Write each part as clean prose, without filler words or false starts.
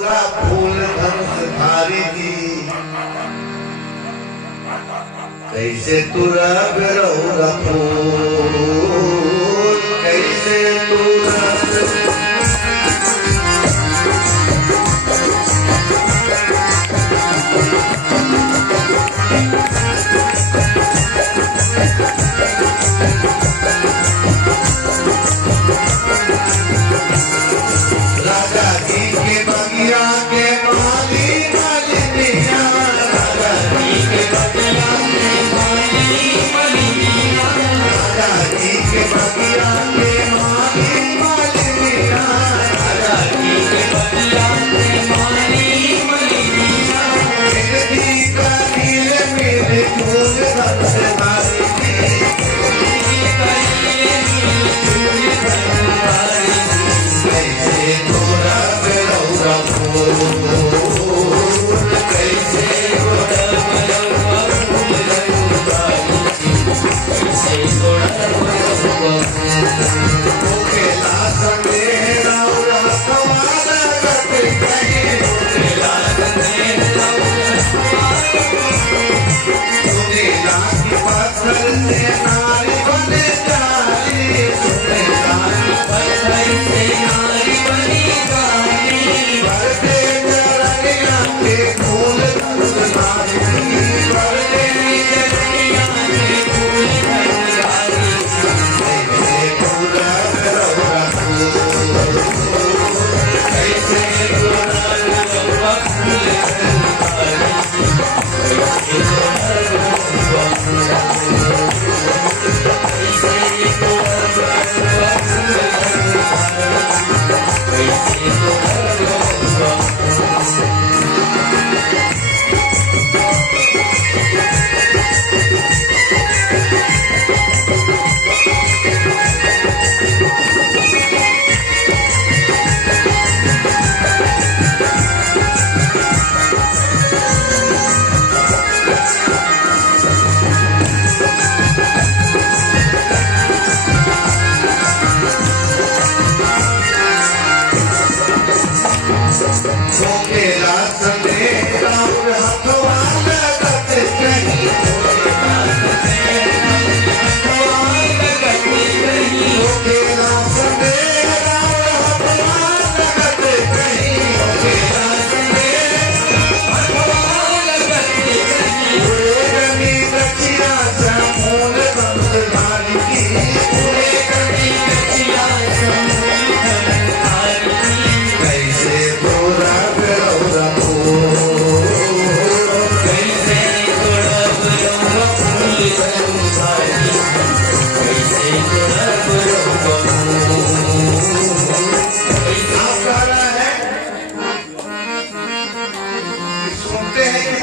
पूरा फूल धनुष धारी थी कैसे तुरा बेरौरा फूल कैसे तुरा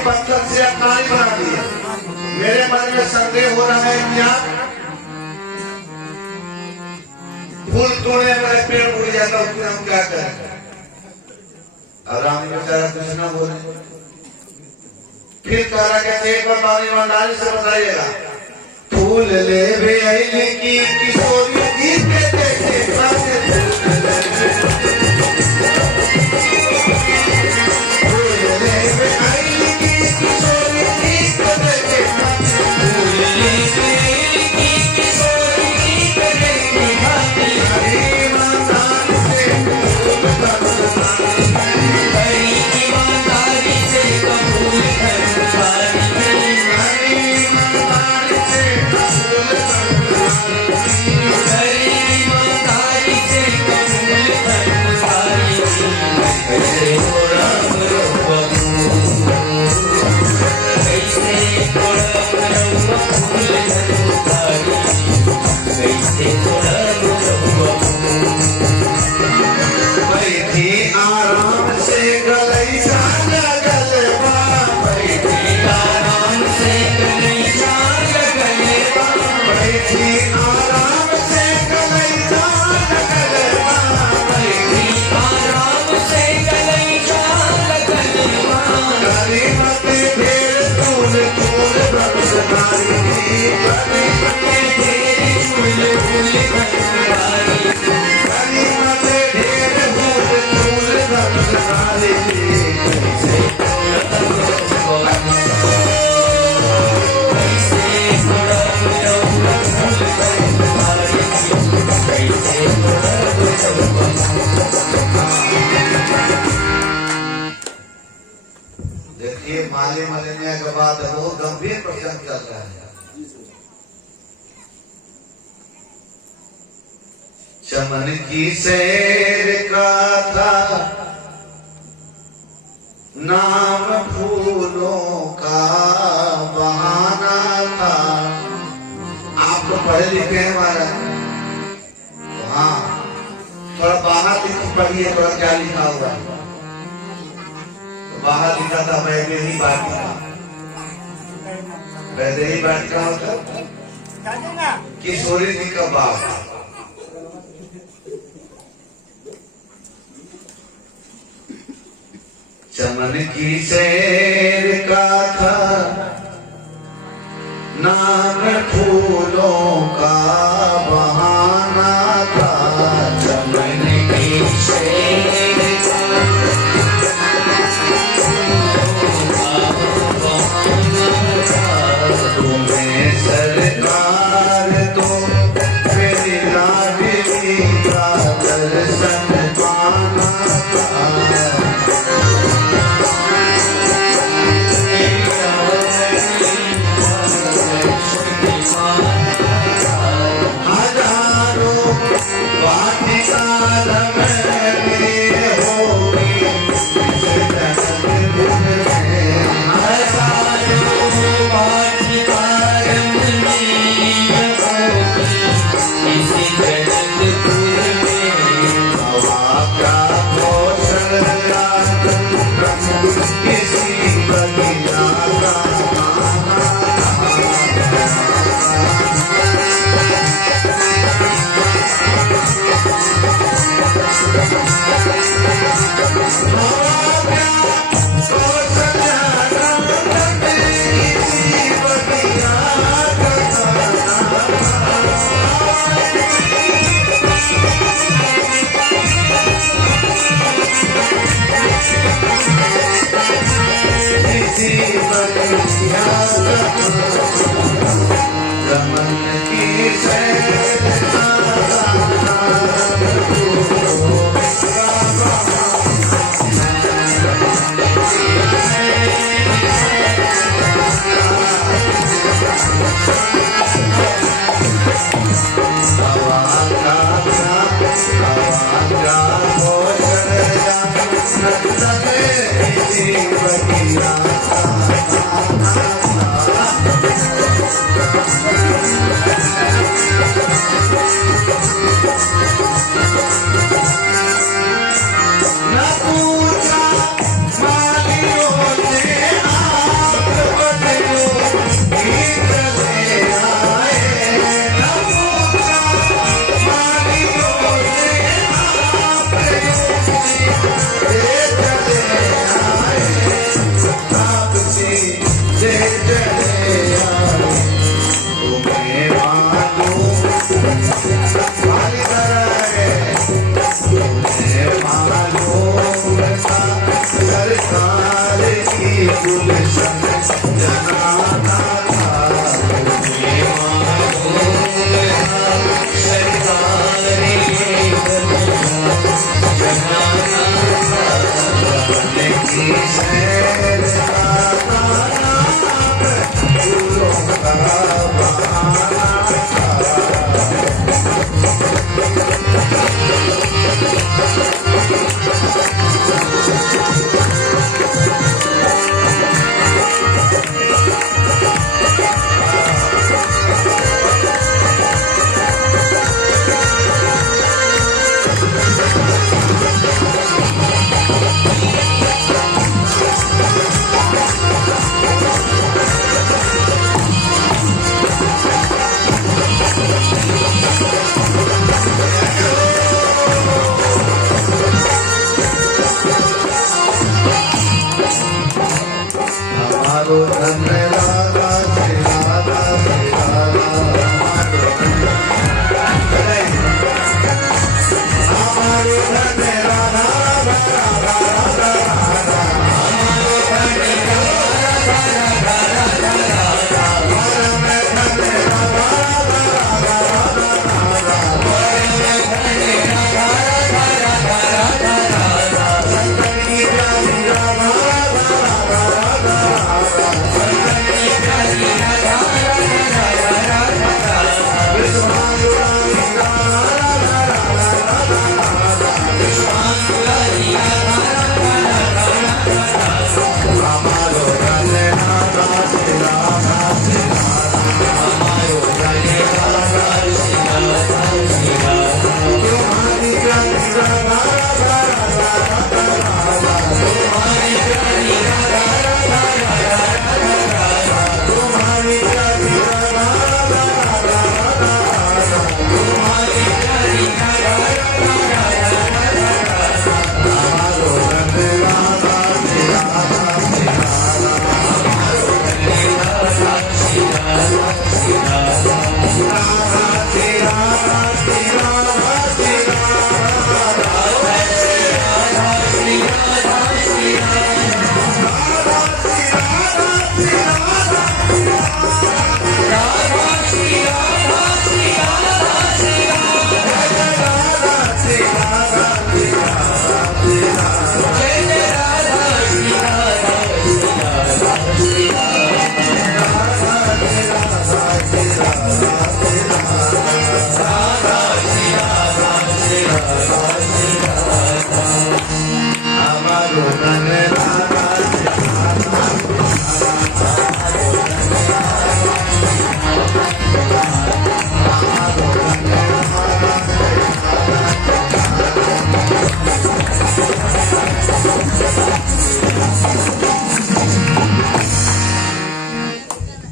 पत्थर से नाली बना दी है। मेरे मन में संदेह हो रहा है क्या फूल तोड़ने वाले पेड़ उड़ जाता उसमें हम क्या करें? और राम बेचारा कुछ ना बोले, फिर कह रहा कि एक बार मानी ईमानदारी से बताइएगा। फूल ले वे आईने की किशोरी गीत के देखे Hallelujah. माले मलनिया के बाद बहुत गंभीर प्रसंग चल रहा है। चमन की सैर का था नाम, फूलों का बहाना था। आप तो पढ़े लिखे हैं महाराज, हाँ थोड़ा बाहर लिख पढ़िए, थोड़ा क्या लिखा हुआ है। तो बाहर लिखा था वैदेही वाटिका। वैदेही वाटिका मतलब किशोरी जी का बाप। चमन की सैर का था नाम, फूलों का बहाना था। चमन की सैर का तुम्हें सरकार तो मेरी लाडली का दर्शन पाना था।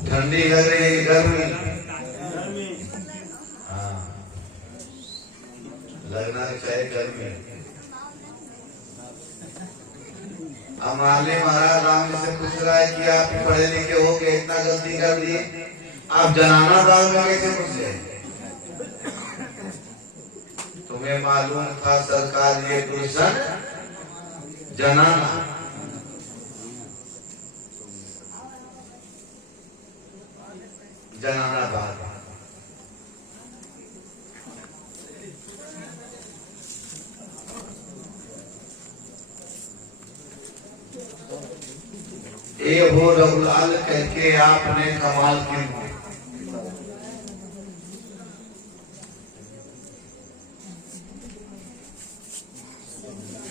ठंडी लग रही है गर्मी? हाँ, लगना चाहिए गर्मी। अब माली महाराज राम जी से पूछ रहा है कि आप पढ़े लिखे हो के इतना गलती कर दिए, आप जनाना दाग में कैसे घुसे? तुम्हें मालूम था सरकार ये गुलशन जनाना, जनाना बाग। ए हो रघुलाल कह के आपने कमाल की।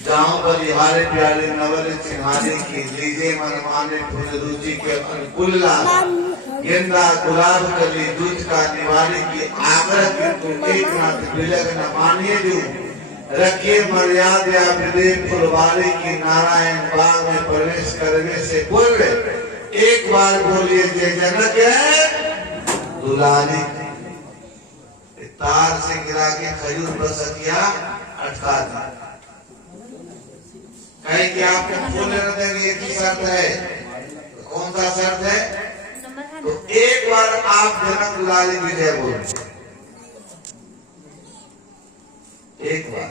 जाऊं बलिहारे प्यारे नवल सिंहारे की, लीजे मन माने फूल रुचि के अनुकूल लाल, गेंदा गुलाब कली दूध का निवारी की, आग्रह की तुम एक नाथ बिलग न मानिए दूं, रखिए मर्यादा विदेह फुलवारी की, नारायण बाग में प्रवेश करने से पूर्व एक बार बोलिए जय जनक है दुलारी। तार से गिरा के खजूर बसकिया अटका दी, कहीं कि आपको फूल न देंगे, एक ही शर्त है। तो कौन सा शर्त है? तो एक बार आप जनक दुलारी की जय बोलो, एक बार।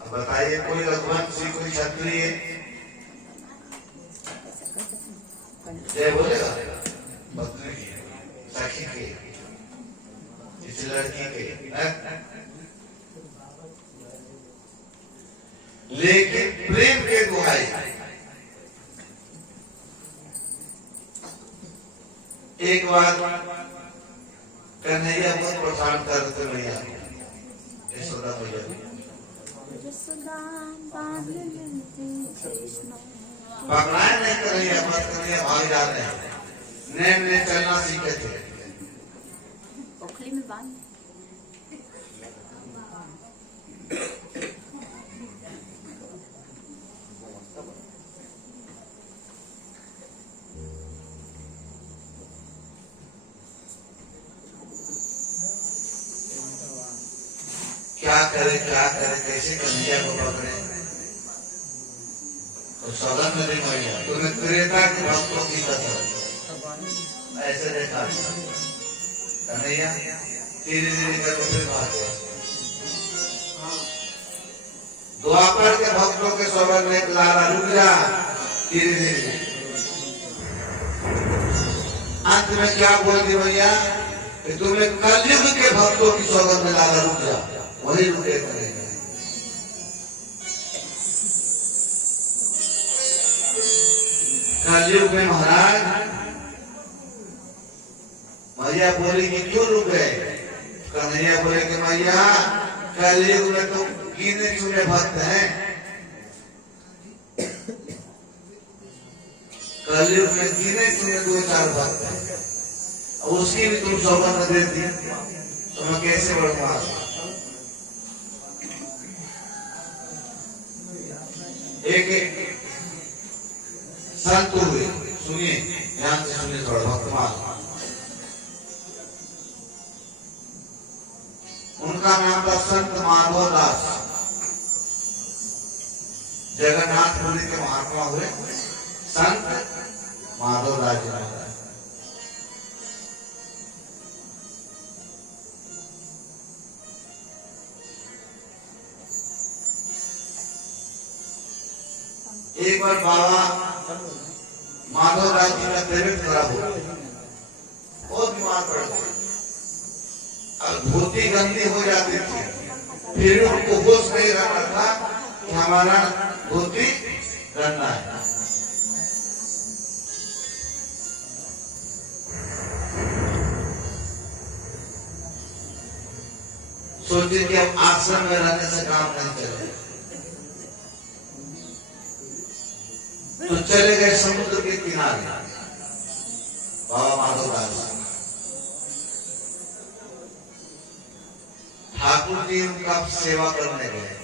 अब बताइए कोई रघुवंशी कोई क्षत्रिय जय बोलेगा? बकरी की, सखी के, किसी लड़की के, लेकिन प्रेम के दुहाई एक बार कन्हैया बहुत परेशान कर रहे थे भैया यशोदा भैया, पकड़ाए नहीं कन्हैया, बस कन्हैया भाग जा रहे हैं, नैन ने चलना सीखे थे। पोखली में बांध क्या करे कैसे कन्हैया को पकड़े? तो सदन में भी मैया तुम्हें त्रेता के भक्तों की कसम ऐसे देखा कन्हैया धीरे धीरे कर उसे बात। द्वापर के भक्तों के सौगंध में लाला रुक जा, धीरे धीरे। अंत में क्या बोल दी भैया कि तुम्हें कलयुग के भक्तों की सौगंध में लाला रुक जा, वही रुके करेगा। कलयुग में महाराज मैया बोली कि क्यों रुक गए? कन्हैया बोले कि मैया कलयुग में तो गिने चुने भक्त हैं, कलयुग में गिने चुने 2-4 भक्त हैं, उसकी भी तुम सौगंध देती तो मैं कैसे बढ़ूंगा? एक संत हुए, सुनिए ध्यान से सुनिए थोड़ा भक्तमाल, उनका नाम था संत माधव दास, जगन्नाथपुरी के महात्मा हुए संत माधव दास जी। एक बार बाबा माधव दास जी का तबीयत खराब हो गया, बहुत बीमार पड़ गए, अब धोती गंदी हो जाती थी, फिर उनको होश नहीं रहता था कि हमारा धोती गंदा है। सोचे कि अब आश्रम में रहने से काम नहीं चलेगा, तो चले गए समुद्र के किनारे बाबा माधवदास। ठाकुर जी उनका सेवा करने गए।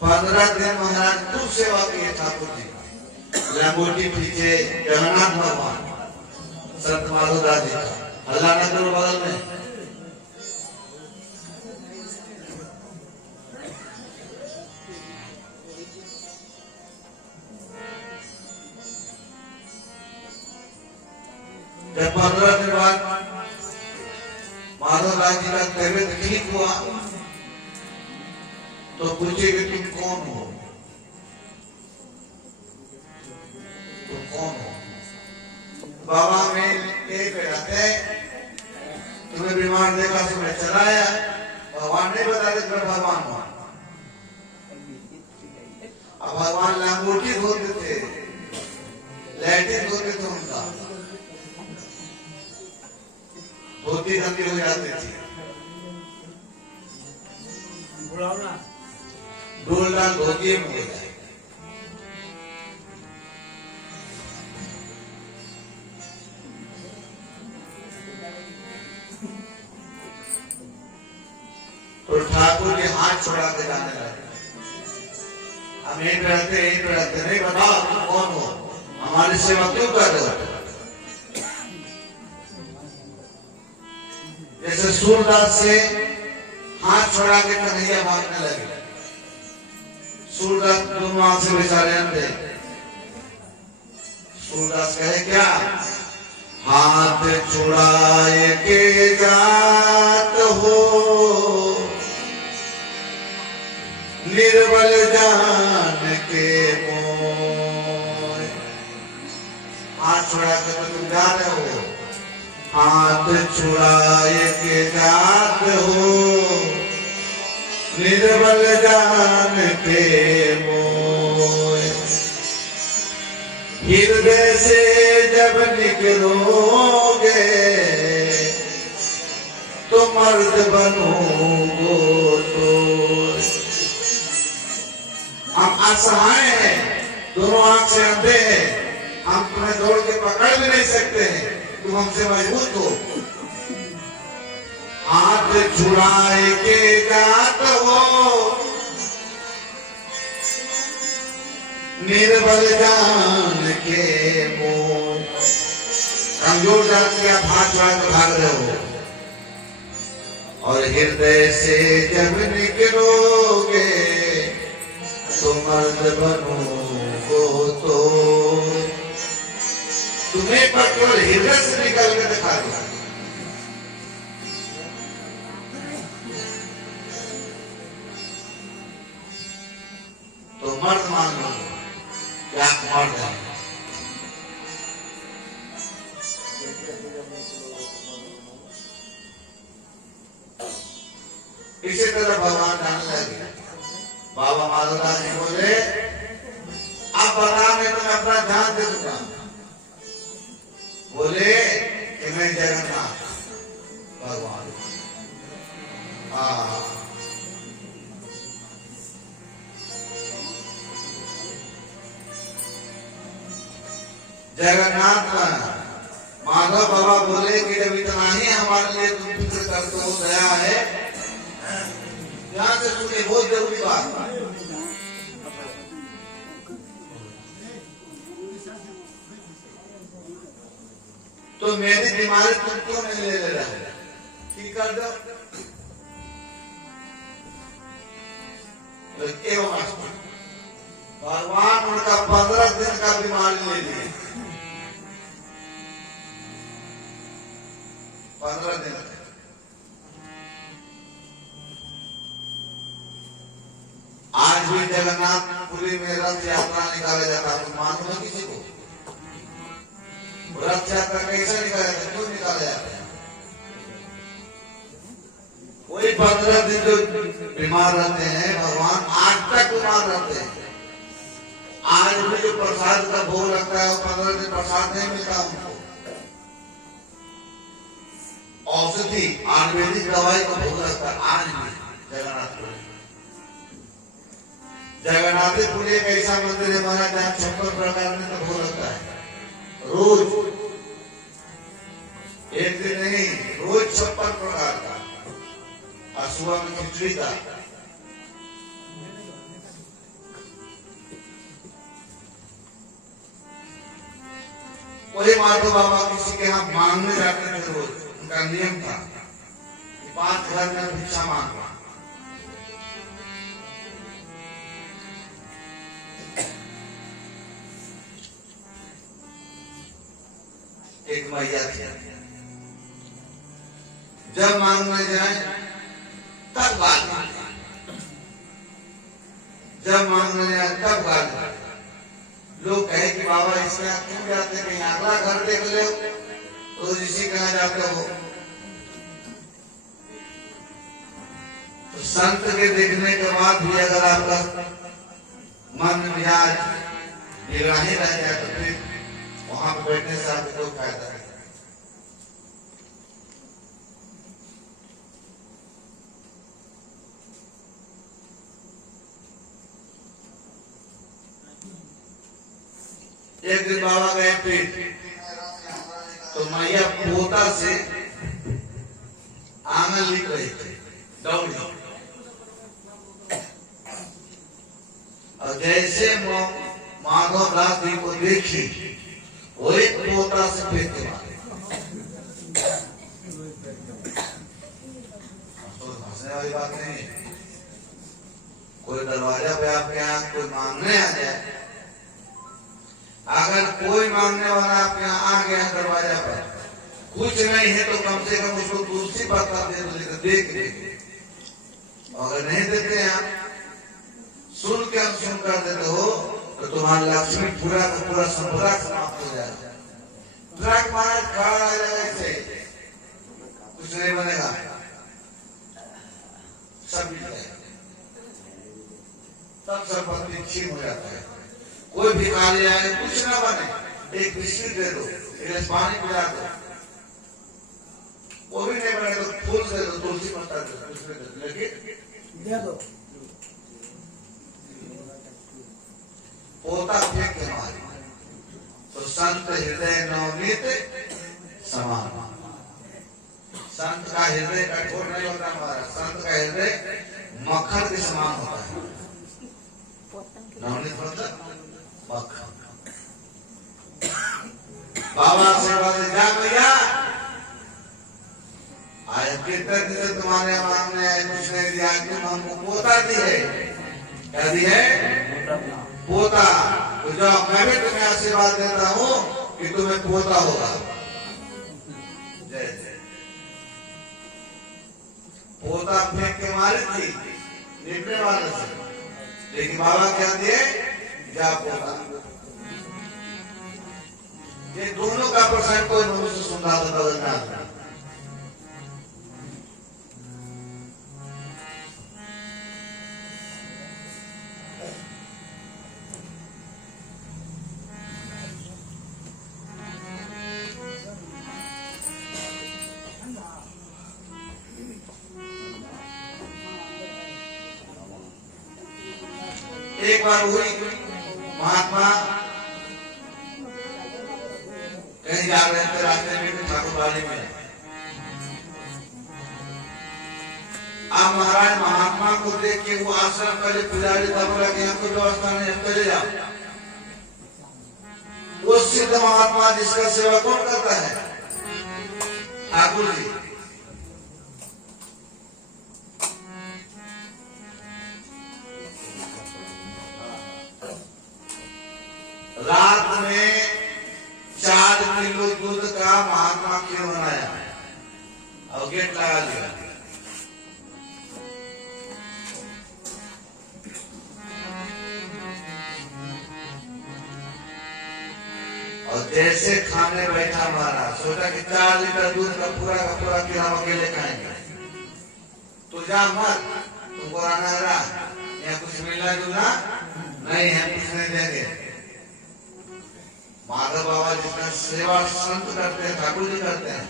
15 दिन महाराज खूब सेवा किए ठाकुर जी। लंगोटी पीछे जगन्नाथ भगवान संत माधवदास जी, हल्ला न करो बगल में। जब 15 दिन बाद माधवदास जी का तबियत ठीक हुआ तो पूछे कि तुम कौन हो, तुम कौन हो? बाबा में एक रहते तुम्हें बीमार देखा तो मैं चलाया। भगवान नहीं बता रहे तुम्हें भगवान हुआ। अब भगवान लंगोटी धोते थे, लैट्रिन धोते थे, उनका धोती गंदी हो जाती थी। डोल डाल धोती में हो जाए। तो ठाकुर जी हाथ छोड़ा के जाने लगे। हम यहीं पे रहते नहीं, बताओ तुम कौन हो, हमारी सेवा क्यों कर रहे हो? जैसे सूरदास से हाथ छोड़ा के कन्हैया भागने लगे। सूरदास दोनों आंख से बेचारे अंधे। सूरदास कहे क्या? हाथ छुड़ाए के जात हो, निर्बल जान के मोह। हाथ छुड़ा के तो तुम जा रहे हो, हाथ छुड़ाए के जात हो, निर्बल जान के मोह। हृदय से जब निकलोगे तो मर्द बनोगो तो। हम असहाय हैं, दोनों आंख से अंधे हैं, हम तुम्हें दौड़ के पकड़ भी नहीं सकते हैं, तुम हमसे मजबूत हो। हाथ छुड़ाए के जात हो, निर्बल जान के मोह। कमजोर जान के आप हाथ छुड़ा के भाग रहे हो। और हृदय से जब निकलोगे तो मर्द बनोगो तो। तुम्हें पर केवल हृदय से निकल के दिखा दो। तो मर्द मान लो, क्या मर्द है? इसी तरह भगवान जाने लगे। बाबा माधवदास जी बोले, अब बता मैं तुम्हें अपना ध्यान दे दूंगा। बोले कि मैं जगन्नाथ भगवान। जगन्नाथ माधव बाबा बोले कि जब इतना ही हमारे लिए तुम फिक्र करते हो, दया है, ध्यान से सुनिए, बहुत जरूरी बात। तो मेरी बीमारी तुम क्यों नहीं ले रहे हो? ठीक कर दो। भगवान उनका 15 दिन का बीमारी ले लिए। 15 दिन। आज भी जगन्नाथपुरी में रथ यात्रा निकाला जाता है। मालूम है किसी को? रथ यात्रा कैसे निकाला जाता है, क्यों निकाला जाता है? कोई 15 दिन जो बीमार रहते हैं, भगवान आज तक बीमार रहते हैं। आज भी जो प्रसाद का भोग लगता है, वो 15 दिन प्रसाद नहीं मिलता उनको। औषधि आयुर्वेदिक दवाई का भोग लगता है आज भी जगन्नाथपुरी। जगन्नाथपुरी एक ऐसा मंदिर है हमारा जहाँ 56 प्रकार में तो भोग लगता है रोज, एक दिन नहीं, रोज 56 प्रकार का। और सुबह में खिचड़ी का। कोई माधव बाबा किसी के यहाँ मांगने जाते थे रोज, उनका नियम था कि 5 घर में भिक्षा मांगना। एक मैया थी, जब मांगने जाए तब बात, जब मांगने जाए तब बात। लोग कहे कि बाबा इसके यहाँ क्यों जाते, कहीं अगला घर देख ले तो इसी कहा जाते हो। तो संत के देखने के बाद भी अगर आपका मन मिजाज बिगड़ा ही रह जाए तो फिर वहां पर बैठने से आपको कोई फायदा नहीं। एक दिन बाबा गए पेट तो मैया पोता से आंगन लिख रही थी दौड़ी, और जैसे माधव दास जी को देखी वही पोता से फेंक के मारे। तो हंसने वाली बात नहीं है। कोई दरवाजा पे आपके यहाँ कोई मांगने आ जाए, अगर कोई मांगने वाला आपके यहाँ आ गया दरवाजा पर, कुछ नहीं है तो कम से कम उसको तुलसी पत्ता दे दो, देख देख। अगर नहीं देते हैं, सुन के अनसुन कर देते हो तो तुम्हारा लक्ष्मी पूरा का पूरा संपूरा समाप्त हो जाएगा। ट्रक महाराज खड़ा रह जाएगा, ऐसे कुछ नहीं बनेगा, सब मिल जाएगा, तब संपत्ति छीन हो जाता है। कोई भिखारी आए कुछ ना बने, एक बिस्किट दे दो, एक गिलास पानी पिला दो, वो भी नहीं बने तो फूल दे दो, तुलसी पत्ता दे दो, लेकिन दे दो। पोता फेंक के मारे तो संत हृदय नवनीत समान। संत का हृदय कठोर नहीं होता हमारा, संत का हृदय मक्खन के समान होता है। नवनीत मतलब मक्खन। बाबा से बोले जा भैया, आज कितने दिन से तुम्हारे मांगने कुछ नहीं दिया, तुम हमको पोता दी है। क्या दी है? पोता। तो जो मैं भी तुम्हें आशीर्वाद देता हूँ कि तुम्हें पोता होगा। जय जय। पोता फेंक के मारी थी निकलने वाले से, लेकिन बाबा क्या दिए? जा पोता। ये दोनों का प्रसंग कोई मनुष्य सुनता तो बदलना। एक बार हुई, महात्मा कहीं जा रहे थे, रास्ते में ठाकुरबाड़ी में। आप महाराज महात्मा को देख के वो आश्रम का जो पुजारी था बोला कि यहाँ कोई व्यवस्था नहीं, हम चले जाओ। वो सिद्ध महात्मा जिसका सेवा कौन करता है? ठाकुर जी। रात में 4 किलो दूध का महात्मा क्यों बनाया और गेट लगा दिया। और जैसे खाने बैठा हमारा, सोचा कि 4 लीटर दूध का पूरा क्यों हम अकेले खाएंगे। तो जा मत, तुमको आना रहा, यहाँ कुछ मिलना जुलना नहीं है, कुछ नहीं देंगे। माधव बाबा जिसका सेवा संत करते हैं, ठाकुर जी करते हैं।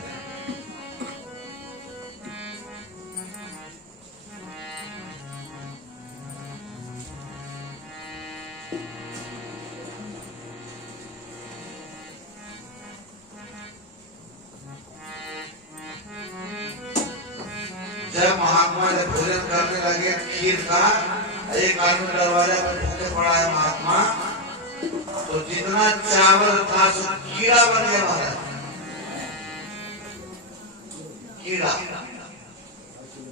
भोजन करने लगे खीर का, एक आदमी दरवाजा पर भूखे पड़ा है महात्मा, तो जितना चावल था सो कीड़ा बन गया महाराज, कीड़ा,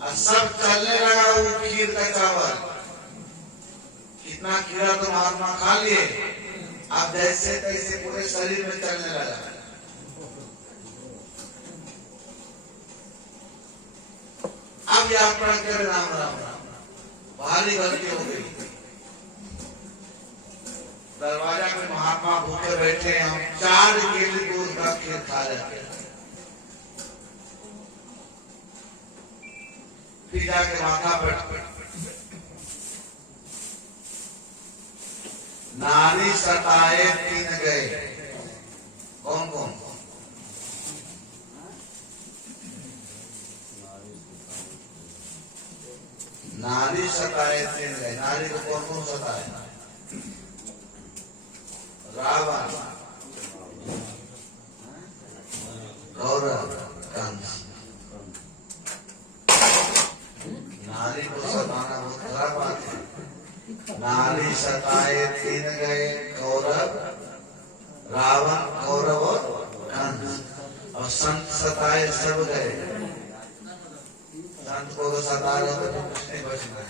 और सब चलने लगा वो खीर का चावल, इतना कीड़ा तो महात्मा खा लिए, अब जैसे तैसे पूरे शरीर में चलने लगा। अब यात्रा कर राम राम राम, भारी गलती हो गई। दरवाजा पे महात्मा भूखे बैठे, हम 4 केले दूध का खीर खा लेते, फिर जाके माथा पर नारी सताए 3 गए, कौन कौन? नारी सताए 3 गए, नारी को कौन कौन सताए? रावण, कौरव, कंस। नारी को सताना बहुत खराब बात है। नारी सताए 3 गए, कौरव, रावण, कौरव और कंस, और संत सताए सब गए। संत को सता रहे तो कुछ नहीं बचना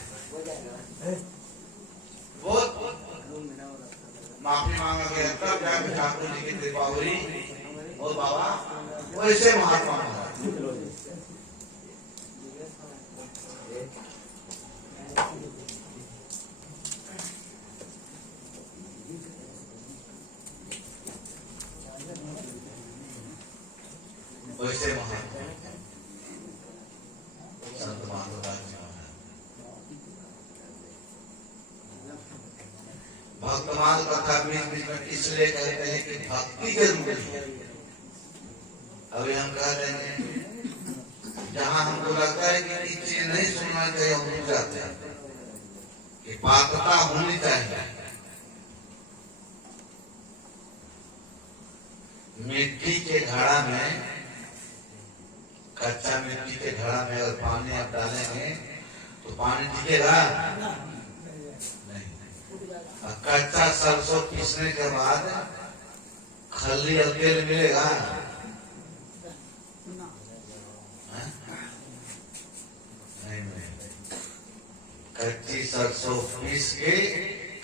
है। बहुत माफी मांगा गया, तब जाकर ठाकुर जी की कृपा हुई, और बाबा वैसे महात्मा वैसे महात्मा संत माधवदास जी भक्तमान कथा बीच बीच में इसलिए कहते हैं कि भक्ति जरूरी है। अभी हम कह देंगे, जहां हमको लगता है कि ये चीज नहीं सुनना चाहिए, हम रुक जाते हैं कि पात्रता होनी चाहिए। मिट्टी के घड़ा में, कच्चा मिट्टी के घड़ा में अगर पानी आप डालेंगे तो पानी टिकेगा नहीं। कच्चा सरसों पीसने के बाद खल्ली और तेल मिलेगा नहीं। कच्ची सरसों पीस के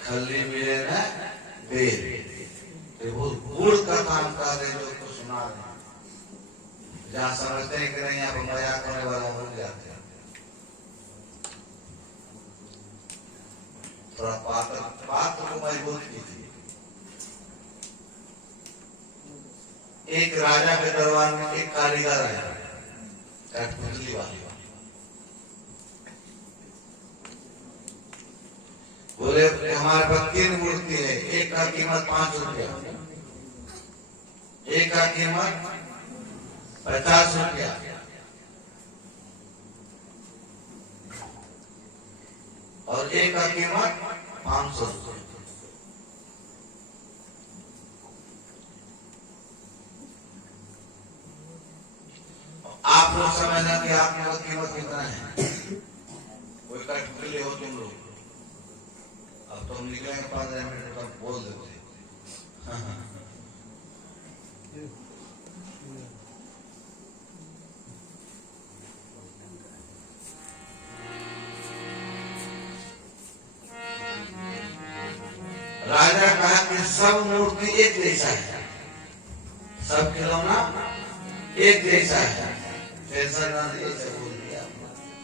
खल्ली मिले ना तेल, तो वो गुड़ का काम कर रहे जो तो सुना रहे, जहाँ समझते हैं कि नहीं यहाँ पर मजाक करने वाला बन जाते हैं। थोड़ा पात्र को मजबूत कीजिए। एक राजा के दरबार में एक कारीगर आया, कठपुतली वाली, बोले हमारे पास 3 मूर्ति है, एक का कीमत 5 रुपया, एक का कीमत 50 रुपया, और एक का कीमत 500 रुपया। आप लोग समझना कि आपके कीमत कितना है। कोई कठपुतली हो तुम लोग, अब तुम निकलेंगे 15 मिनट तक बोल देते। राजा कहा कि सब मूर्ति एक जैसा है, सब खिलौना एक जैसा है। टेंशन ना लीजिए, सब बोल दिया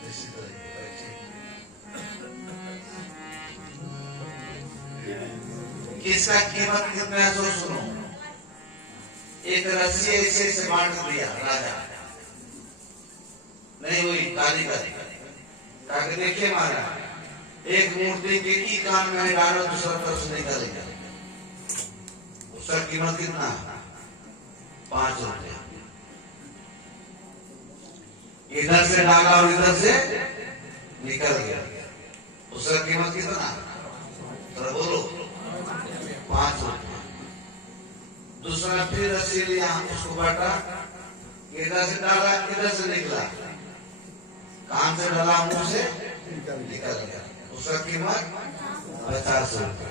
इसी तरह किसका कीमत कितना है तो सुनो। एक रस्सी ऐसे से बांट दिया राजा, नहीं हुई कारीगर, ताकि देखिए महाराज एक मूर्ति के की कान में डालो दूसरा तरफ से निकलेगा, उसका कीमत कितना? 5 रुपया। इधर से डाला और इधर से निकल गया, उसका कीमत कितना? तो बोलो 5 रुपया। दूसरा फिर रस्सी लिया, उसको बांटा, इधर से डाला इधर से निकला, कान से डाला मुंह से निकल गया, उसका कीमत 50 रुपये।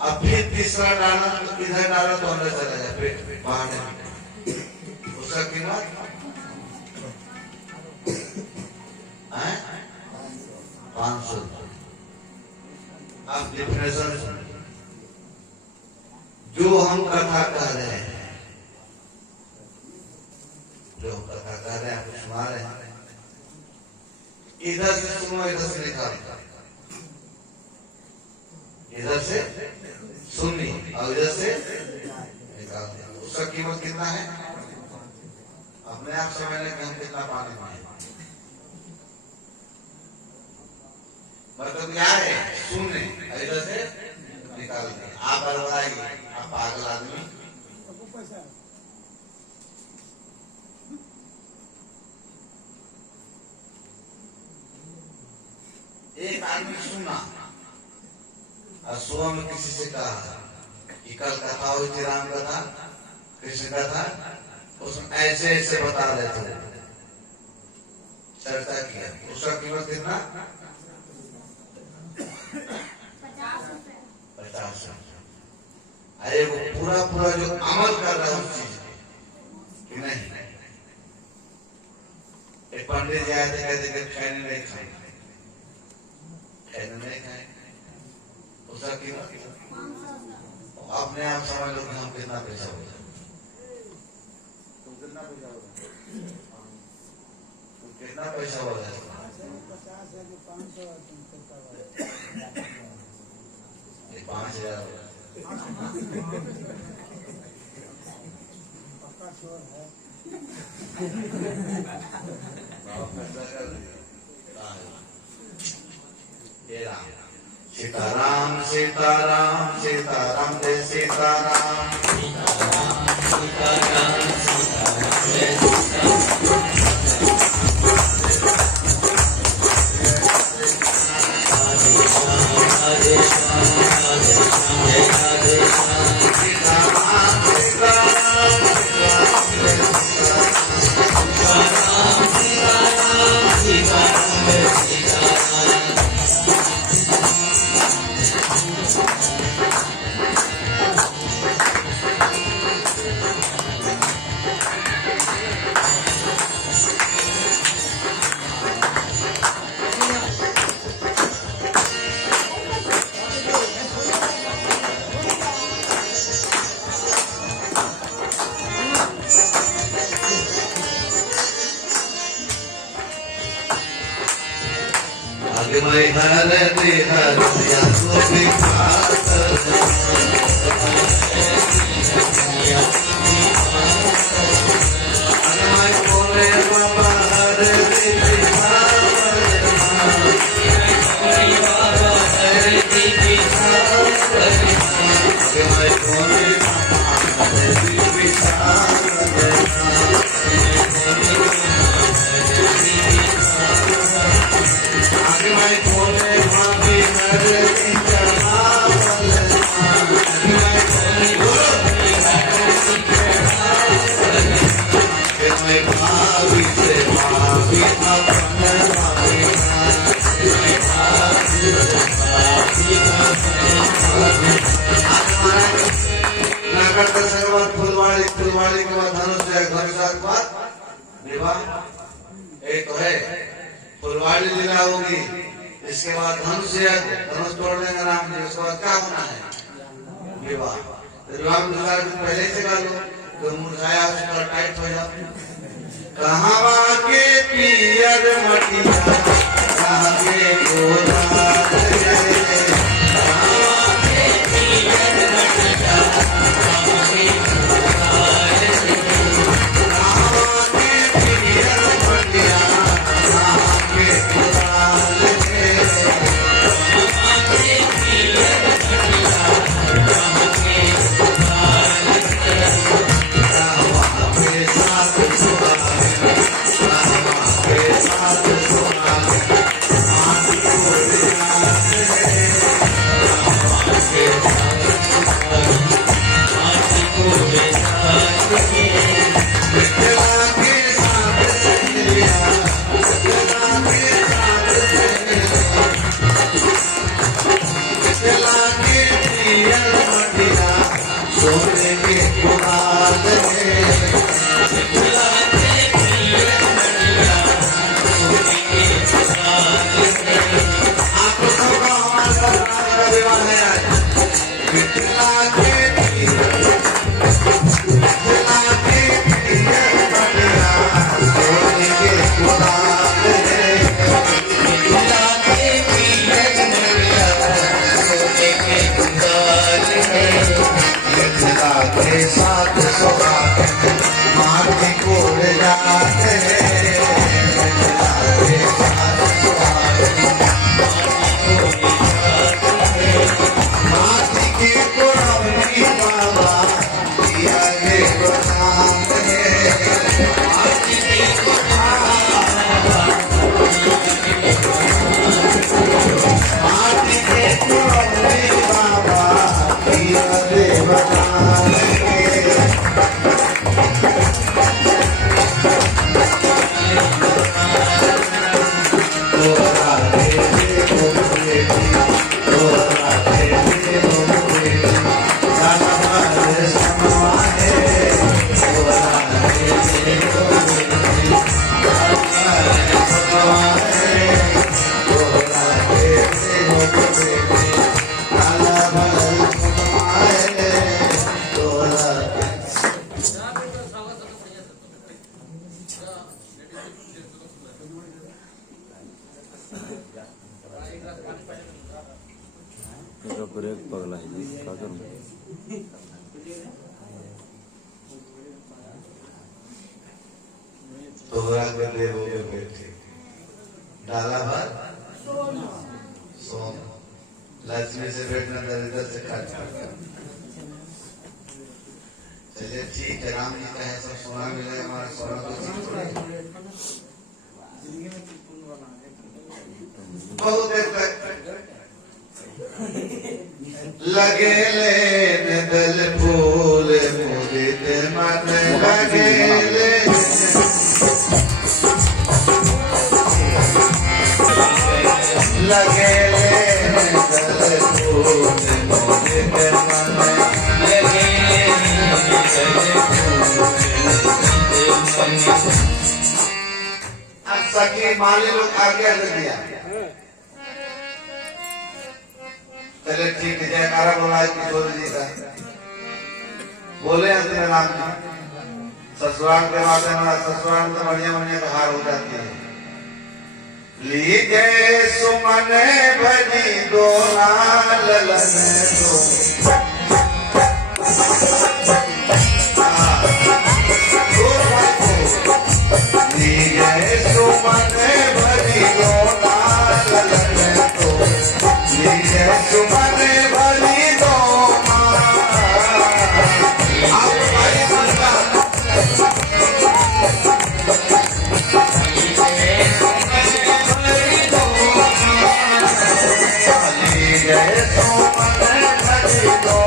अब फिर तीसरा डाला तो इधर डाला तो अंदर चला जाए, पेट बाहर नहीं, उसका कीमत 500 रुपये। अब डिफिनेशन जो हम कथा कह रहे हैं, जो हम कथा कह रहे हैं, आपको सुना रहे हैं, इधर से सुनो, इधर से निकाल, इधर से सुननी और इधर से निकाल दिया, उसका कीमत कितना है? अपने आप समझने कि हम कितना पानी में हैं। मतलब क्या है? सुनने इधर से निकाल दिया। आप बताइए, आप पागल आदमी, एक आदमी सुना और सुबह में किसी से कहा कि कल कथा हुई थी, राम कथा, कृष्ण कथा, उसमें ऐसे ऐसे बता रहे थे, चर्चा किया, उसका कीमत कितना? 50 रुपये। अरे वो पूरा पूरा जो अमल कर रहा है उस चीज कि नहीं, एक पंडित जी आए थे, कहते कि खैनी नहीं खाएंगे, खैनी नहीं खाएंगे, उसका कीमत अपने आप समझ लो कि हम कितना पैसा हो जाए। तुम कितना पैसा हो जाए? तुम कितना पैसा हो जाए? 5,000 हो जाए। सीताराम सीताराम सीताराम जय सीताराम, सीताराम सीताराम सीताराम जय सीताराम। मैं हर हर या तो फुलवाड़ी के बाद धनुष है, घनसार के बाद विवाह। एक तो है फुलवाड़ी लीला होगी, इसके बाद धनुष है, धनुष तोड़ देंगे राम जी, उसके बाद क्या होना है? विवाह। विवाह में 2 दिन पहले से कर लो, तो मुरझाया उसका टाइट हो जाओ। कहावा के पियर मटिया कहाँ के गोरा सोने के कुरान में आपको सबका हमारा विवाह है आज। मिथिला के तीर बढ़िया सोने के कुरान में मिथिला के तीर बढ़िया सोने के कुरान में मिथिला के साथ सुहाग माटी को ले जाते हैं मिथिला के साथ सुहाग माटी के कोरमनी बाबा दिया रे गोदाम है माटी के माटी के कोरमनी बाबा दिया रे गोदाम है तोरा रे बोले तोरा रे बोले जाना मारे समवा है तोरा रे बोले जाना मारे समवा है तोरा रे बोले जाना मारे समवा है तोरा मेरा ब्रेक पगला है जी क्या करूं तोहरा के ले वो बेटे डाला भात सोन लक्ष्मी से बैठना दरिद्र से खाना चलिए ठीक है राम जी का है सब सोना मिले हमारा सोना तो चीज थोड़ी बहुत देर तक लगे लेने दल फूल मुदित मन लगे ले लगे लेने दल फूल मुदित मन लगे लेने दल फूल अब सखी माली लोग आगे कर दिया चले ठीक है जयकारा बोला है किशोर जी का बोले अंतिम राम जी ससुराल के बाद हमारा ससुराल में बढ़िया बढ़िया का हार हो जाती है लीजे सुमन भजी दो ललन लीजे सुमन भजी दो ललन तो लीजे सुमन भजी दो आप भाई बंदा लीजे सुमन भजी दो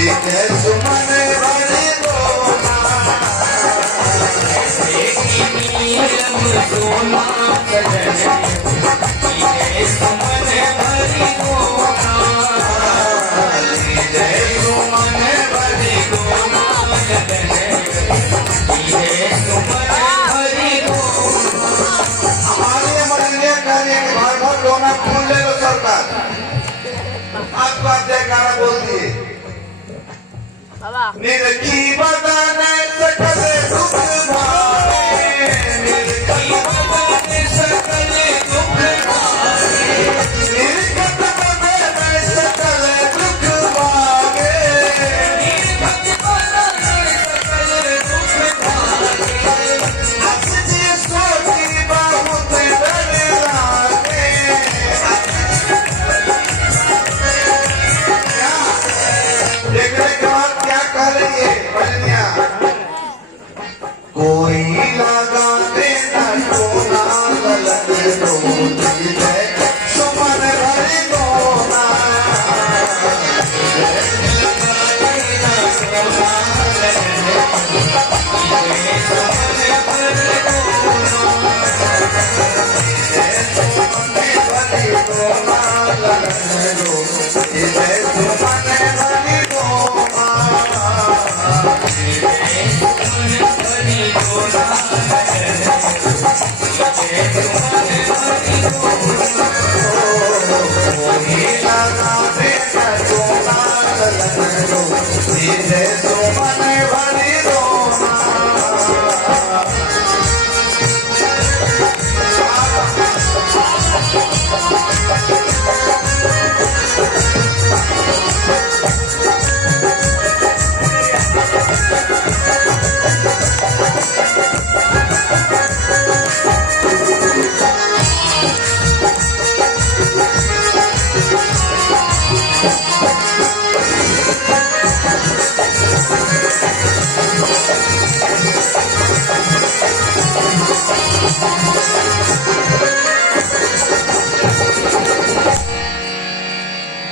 लीजे सुमन भरी दोना सोना सुमन भरी दोना लीजे सुमन भरी दोना हमारे मरने करने के घर घर दोना फूल ले लो सरकार आपका जयकारा बोल दिए बाबा निरखी बदन सकल दुख भागे निरखी बदन सकल दुख भागे निरखत बदन सकल दुख भागे निरखत बदन सकल दुख भागे हंसी सोची बहुत डर लागे देखने के बाद क्या कह रही है बजनिया कोई लगा देना टोना गलत डोली है सुमन भरी दोना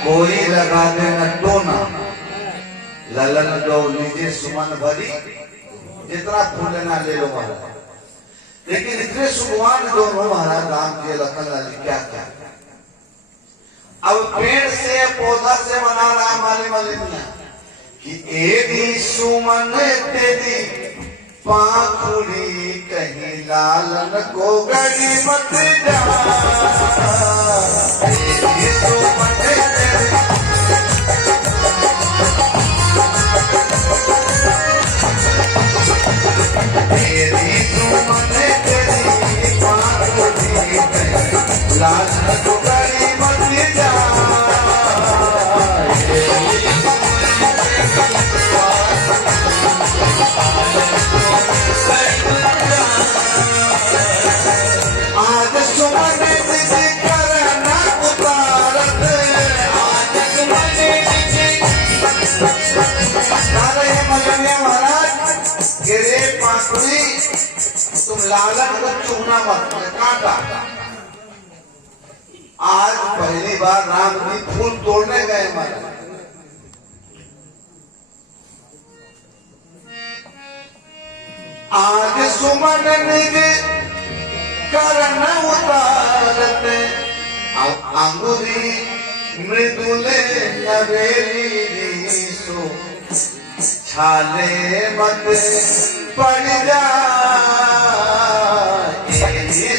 कोई लगा देना टोना ललन जो लीजिए सुमन भरी जितना फूल लेना ले लो महाराज लेकिन इतने सुगवान दोनों महाराज राम के लखन लाल क्या क्या अब पेड़ से पौधा से बना रहा माली मलिनिया कि एदी सुमन तेरी पाखुड़ी कहीं लालन को गड़ी मत जा एदी सुमन तेरी सुमन तेरी पाखुड़ी कहीं लालन को गड़ी मत जा आज सुमन विधि करना उतारत आज सुमन विधि नारे मलने महाराज गिरे पाखुड़ी तुम लालन को चूना मत काटा आज पहली बार राम जी फूल तोड़ने गए महाराज आज सुमन निधि करण उतारत अंगुरी मृदुले नवेली सो छाले मत पड़ जा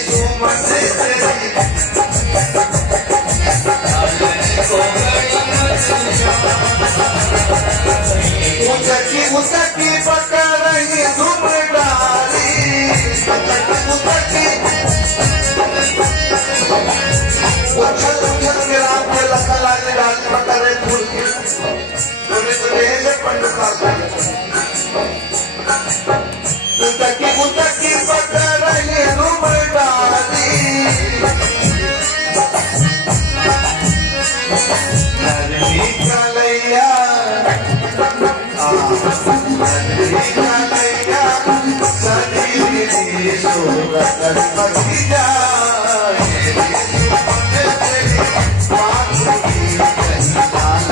सुमन तेरी उतकी उतकी पकड़ी धूम डाली उतकी उछल उछल के राम के लखन लाल डाली पकड़े फूल की से पंडित उतकी पकड़ी धूम डाली नरनी कलैया नरनी कलैया सदी सूरत बची जाए पाखुड़ी कहीं लाल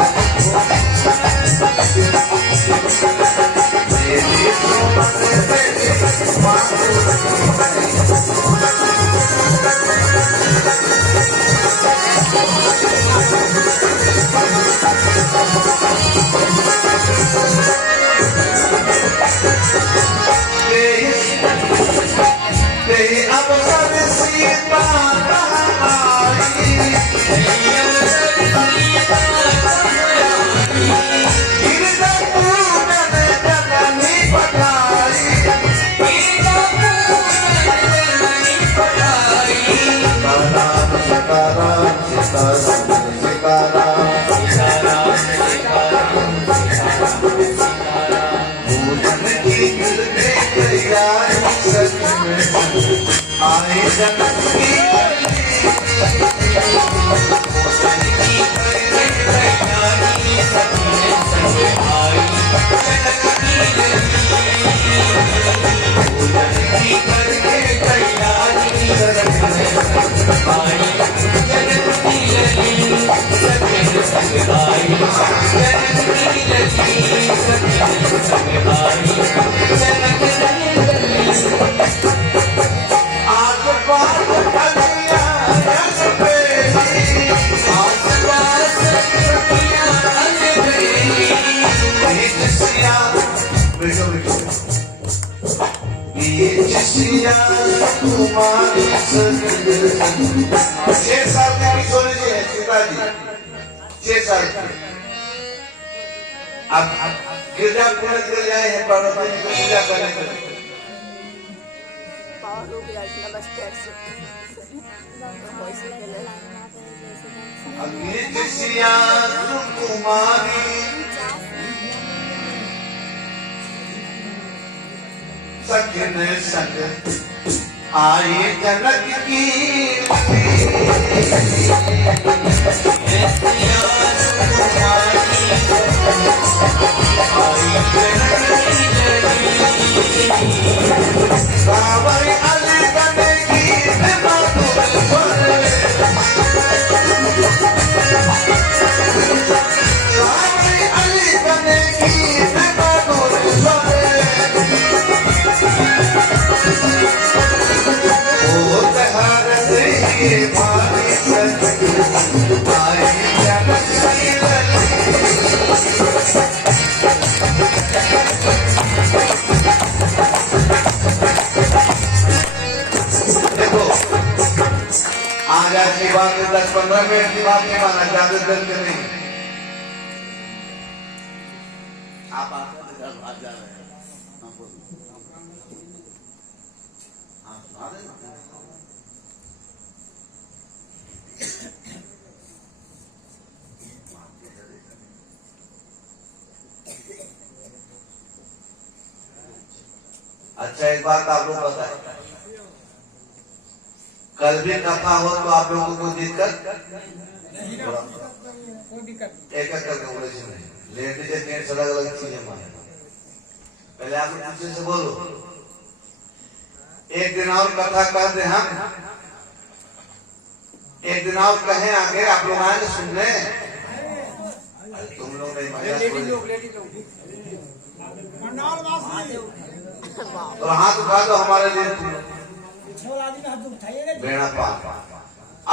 अब गिरजा पूर्ण कर जाए हैं पार्वती जी को पूजा करने के लिए कुमारी सखन संग आए जनक की की बात 10-15 मिनट की बात नहीं माना, ज्यादा देर के नहीं। आप आ जा रहे हैं अच्छा, एक बात आप लोग बताएं, कल भी कथा हो तो आप लोगों को दिक्कत एक करके बोले लेट जेंट्स अलग अलग चीजें माने। पहले आप दूसरे से बोलो, एक दिन और कथा कर दे हम, एक दिन और कहें आगे आप लोग आए सुनने। तुम लोग नहीं और हाथ उठा दो हमारे लिए बेड़ा पार।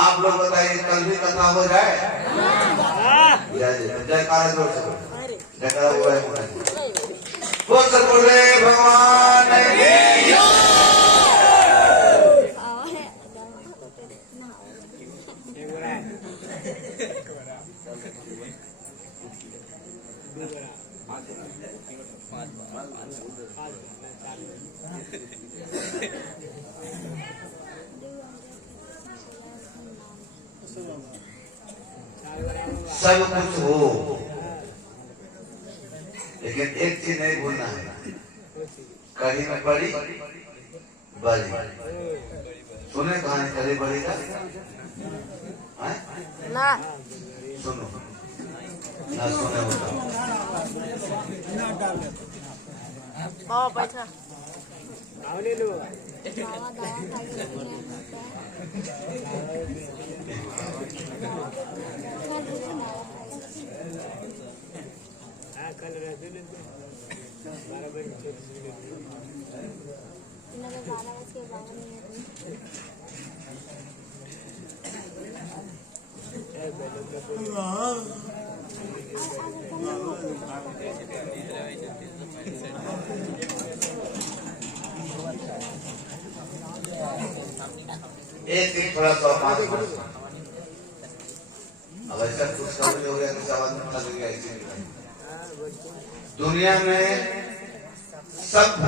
आप लोग बताइए कल भी कथा हो जाए? जयकारा जोर से जयकारा बोल बोले भगवान सब कुछ हो, लेकिन एक चीज नहीं भूलना है, कढ़ी में बड़ी बड़ी। सुने कहानी कढ़ी बड़ी का? ना सुनो ना, सुने ओ बैठा एक दिन थोड़ा सा 5 मिनट अब ऐसा कुछ समझ हो गया कि सवाल में लग गया इसी दुनिया में सब